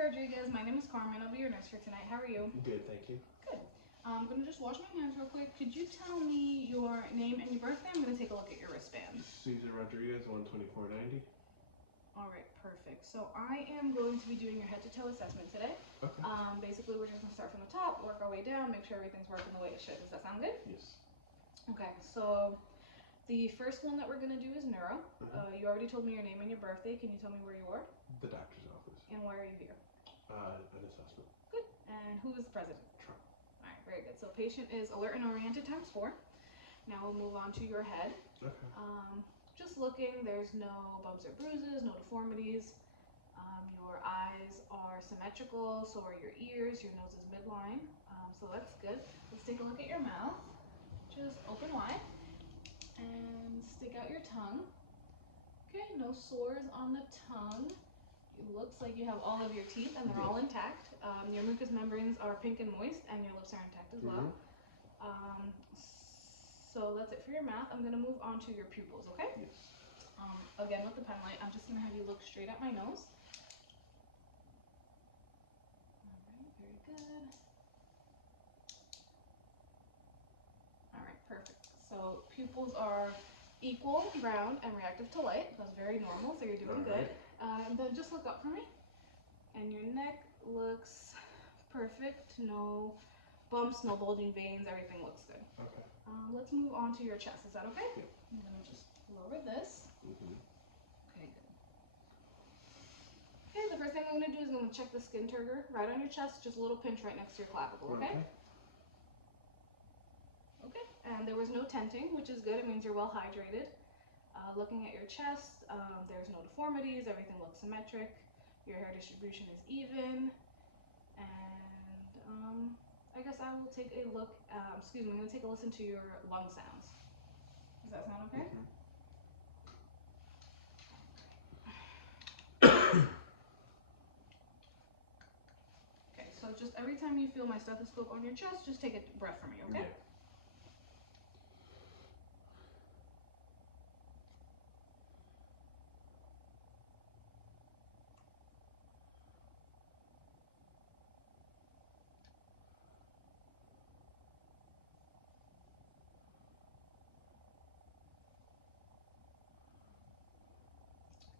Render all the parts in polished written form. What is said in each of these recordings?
Rodriguez. My name is Carmen. I'll be your nurse for tonight. How are you? Good, thank you. Good. I'm going to just wash my hands real quick. Could you tell me your name and your birthday? I'm going to take a look at your wristband. Cesar Rodriguez, 12490. All right, perfect. So I am going to be doing your head to toe assessment today. Okay. Basically, we're just going to start from the top, work our way down, make sure everything's working the way it should. Does that sound good? Yes. Okay, so the first one that we're going to do is neuro. You already told me your name and your birthday. Can you tell me where you are? The doctor's office. And why are you here? An assessment. Good. And who is the president? Trump. All right, very good. So patient is alert and oriented ×4. Now we'll move on to your head. Okay. Just looking, there's no bumps or bruises, no deformities. Your eyes are symmetrical, so are your ears. Your nose is midline, so that's good. Let's take a look at your mouth. Just open wide and stick out your tongue. Okay, no sores on the tongue. It looks like you have all of your teeth and they're all intact. Your mucous membranes are pink and moist, and your lips are intact as well. So that's it for your mouth. I'm going to move on to your pupils, okay? Yes. Again, with the pen light, I'm just going to have you look straight at my nose. All right, very good. All right, perfect. So pupils are equal, round, and reactive to light. That's very normal, so you're doing good. And then just look up for me. And your neck looks perfect. No bumps, no bulging veins. Everything looks good. Okay. Let's move on to your chest. Is that okay? Yep. I'm going to just lower this. Okay, good. Okay, the first thing I'm going to do is I'm going to check the skin turgor right on your chest, just a little pinch right next to your clavicle, okay? Okay, and there was no tenting, which is good. It means you're well hydrated. Looking at your chest, there's no deformities. Everything looks symmetric. Your hair distribution is even. And I guess I will take a look, I'm going to take a listen to your lung sounds. Does that sound okay? Okay, so just every time you feel my stethoscope on your chest, just take a breath for me, okay? Yeah.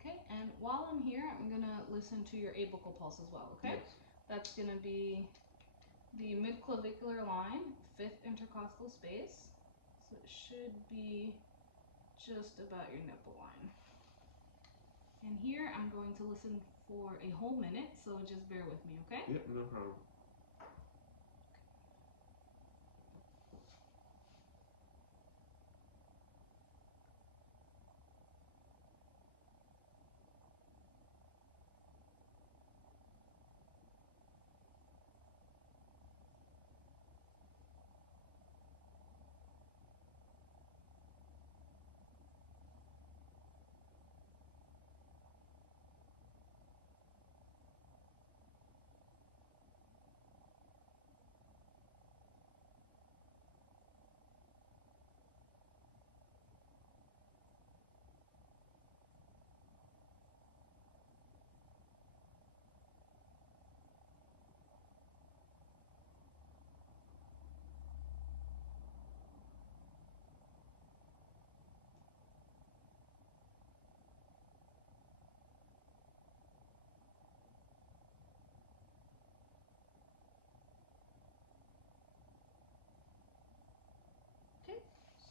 Okay, and while I'm here, I'm going to listen to your apical pulse as well, okay? Yes. That's going to be the midclavicular line, 5th intercostal space. So it should be just about your nipple line. And here, I'm going to listen for a whole minute, so just bear with me, okay? Yep, no problem.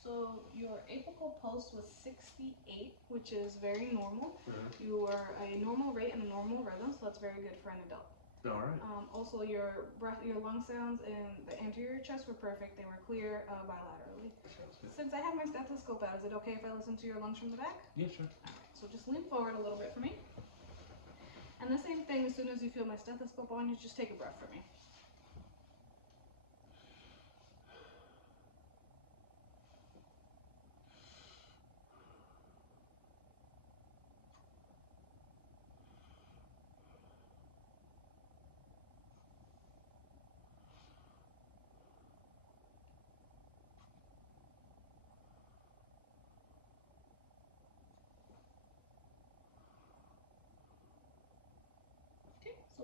So your apical pulse was 68, which is very normal. You were a normal rate and a normal rhythm, so that's very good for an adult. All right. Also, your lung sounds in the anterior chest were perfect. They were clear bilaterally. Since I have my stethoscope out, is it okay if I listen to your lungs from the back? Yeah, sure. All right, so just lean forward a little bit for me. And the same thing, as soon as you feel my stethoscope on you, just take a breath for me.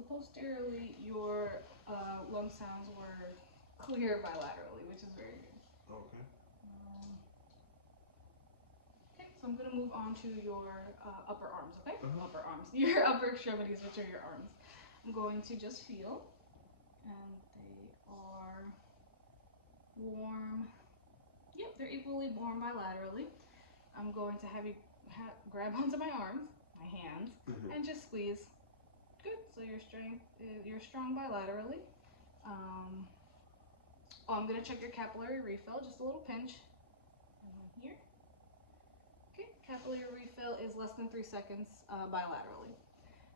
So posteriorly, your lung sounds were clear bilaterally, which is very good. Okay. Okay, so I'm going to move on to your upper arms, okay? Uh-huh. Upper arms. Your upper extremities, which are your arms. I'm going to just feel, and they are warm. Yep, they're equally warm bilaterally. I'm going to have you grab onto my arms, my hands, and just squeeze. Good. So you're strong bilaterally. I'm going to check your capillary refill, just a little pinch. And then here. Okay, capillary refill is less than 3 seconds bilaterally.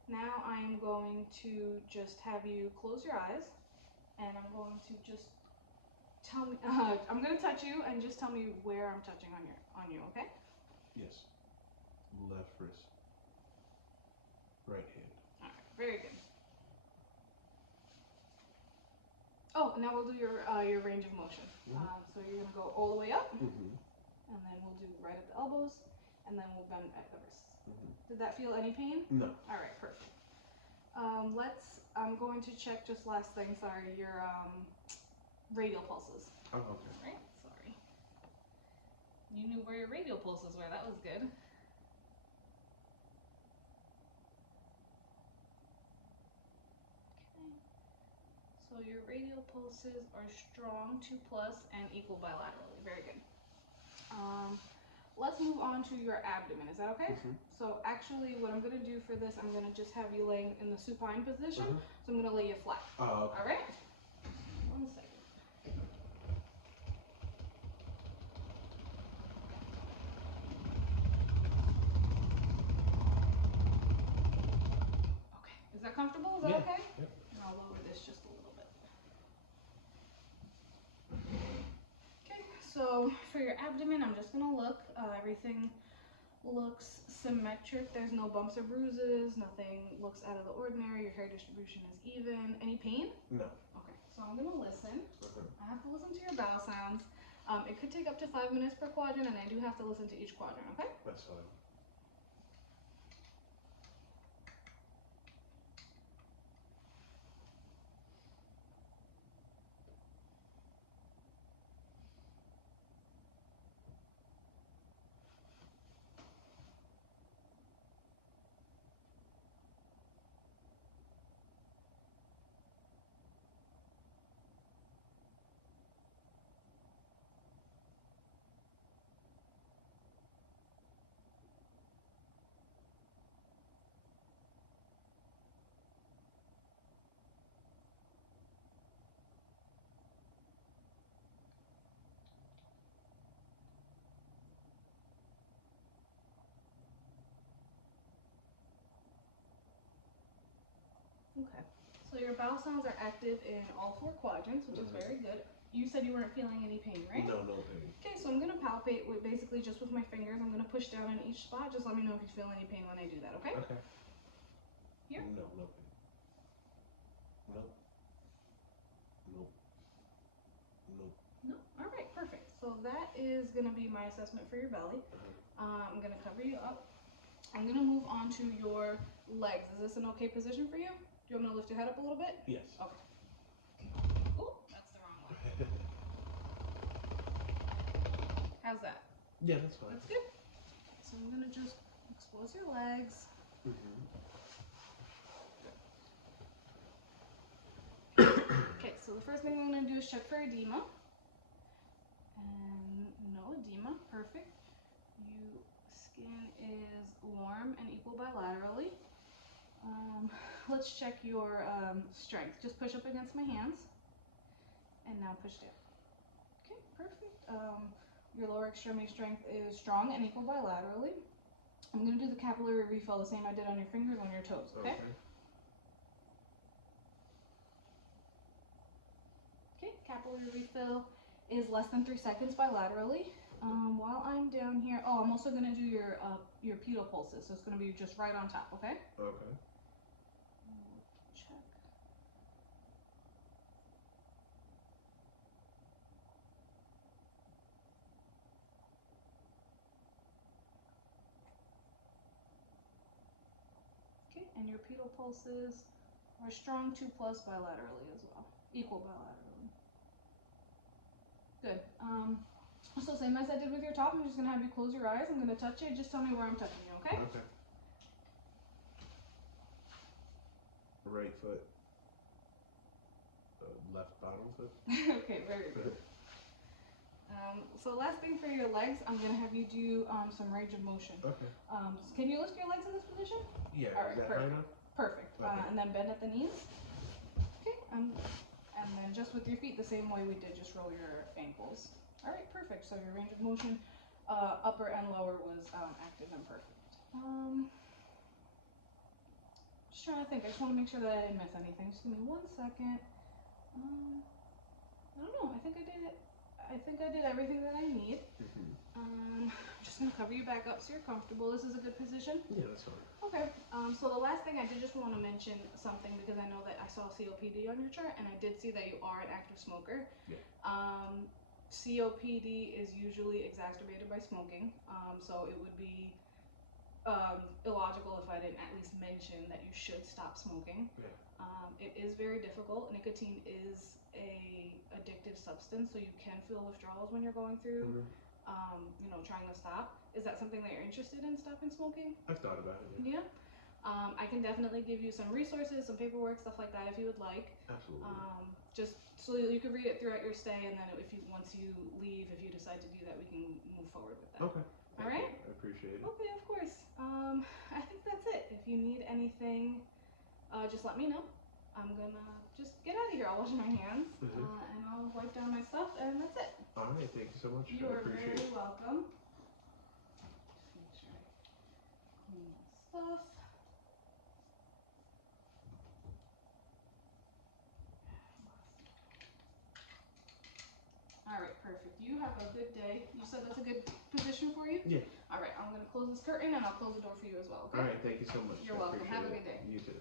Now I am going to just have you close your eyes, and I'm going to just tell me. I'm going to touch you, and just tell me where I'm touching on you. Okay? Yes. Left wrist. Right hand. All right. Very good. Oh, now we'll do your range of motion. So you're gonna go all the way up, and then we'll do right at the elbows, and then we'll bend at the wrists. Did that feel any pain? No. All right, perfect. I'm going to check just last thing. Sorry, your radial pulses. Oh, okay. Right? Sorry. You knew where your radial pulses were. That was good. So your radial pulses are strong, 2+ and equal bilaterally. Very good. Let's move on to your abdomen. Is that okay? So actually what I'm going to do for this, I'm going to just have you laying in the supine position. So I'm going to lay you flat. Okay. All right? 1 second. Okay. Is that comfortable? Is that okay? Yep. And I'll lower this just a little bit. Okay, so for your abdomen, I'm just gonna look. Everything looks symmetric. There's no bumps or bruises. Nothing looks out of the ordinary. Your hair distribution is even. Any pain? No. Okay, so I'm gonna listen. I have to listen to your bowel sounds. It could take up to 5 minutes per quadrant, and I do have to listen to each quadrant, okay? That's fine. Okay. So your bowel sounds are active in all 4 quadrants, which is very good. You said you weren't feeling any pain, right? No, no pain. Okay, so I'm gonna palpate with basically just with my fingers. I'm gonna push down in each spot. Just let me know if you feel any pain when I do that, okay? Okay. Here? No, no pain. Nope. Nope. Nope. No? Alright, perfect. So that is gonna be my assessment for your belly. I'm gonna cover you up. I'm gonna move on to your legs. Is this an okay position for you? Do you want me to lift your head up a little bit? Yes. Okay. Oh, that's the wrong one. How's that? Yeah, that's fine. That's good. So I'm gonna just expose your legs. Okay, so the first thing I'm gonna do is check for edema. And no edema, perfect. Your skin is warm and equal bilaterally. Let's check your strength. Just push up against my hands. And now push down. Okay, perfect. Your lower extremity strength is strong and equal bilaterally. I'm going to do the capillary refill the same I did on your fingers, on your toes, okay? Okay, capillary refill is less than 3 seconds bilaterally. While I'm down here, I'm also going to do your pedal pulses, so it's going to be just right on top, okay? Okay. Check. Okay, and your pedal pulses We're strong 2+ bilaterally as well. Equal bilaterally. Good. So same as I did with your top, I'm just gonna have you close your eyes. I'm gonna touch you. Just tell me where I'm touching you, okay? Okay. Right foot. Left bottom foot. Okay, very good. So last thing for your legs, I'm gonna have you do some range of motion. Okay. Can you lift your legs in this position? Yeah. All right, Is that perfect. high enough? Perfect. Okay. And then bend at the knees. Okay. And then just with your feet, the same way we did, just roll your ankles. All right, perfect. So your range of motion, upper and lower, was active and perfect. Just trying to think. I just want to make sure that I didn't miss anything. Just give me 1 second. I don't know. I think I did it. I think I did everything that I need. I'm just gonna cover you back up so you're comfortable. This is a good position. Yeah, that's fine. Okay. So the last thing I did just want to mention something, because I know that I saw COPD on your chart, and I did see that you are an active smoker. Yeah. COPD is usually exacerbated by smoking. So it would be illogical if I didn't at least mention that you should stop smoking. Yeah. It is very difficult. Nicotine is a addictive substance, so you can feel withdrawals when you're going through, trying to stop. Is that something that you're interested in, stopping smoking? I've thought about it. Yeah. Yeah. I can definitely give you some resources, some paperwork, stuff like that if you would like. Absolutely. Just so you can read it throughout your stay, and then once you leave, if you decide to do that, we can move forward with that. Okay. All right. I appreciate it. Okay, of course. I think that's it. If you need anything, just let me know. I'm gonna just get out of here. I'll wash my hands, and I'll wipe down my stuff, and that's it. All right. Thank you so much. You I are appreciate very it. welcome. Just make sure I clean my stuff. All right, perfect. You have a good day. You said that's a good position for you? Yeah. All right, I'm gonna close this curtain, and I'll close the door for you as well, okay? All right. Thank you so much. You're I welcome. appreciate Have a it. good day. You too.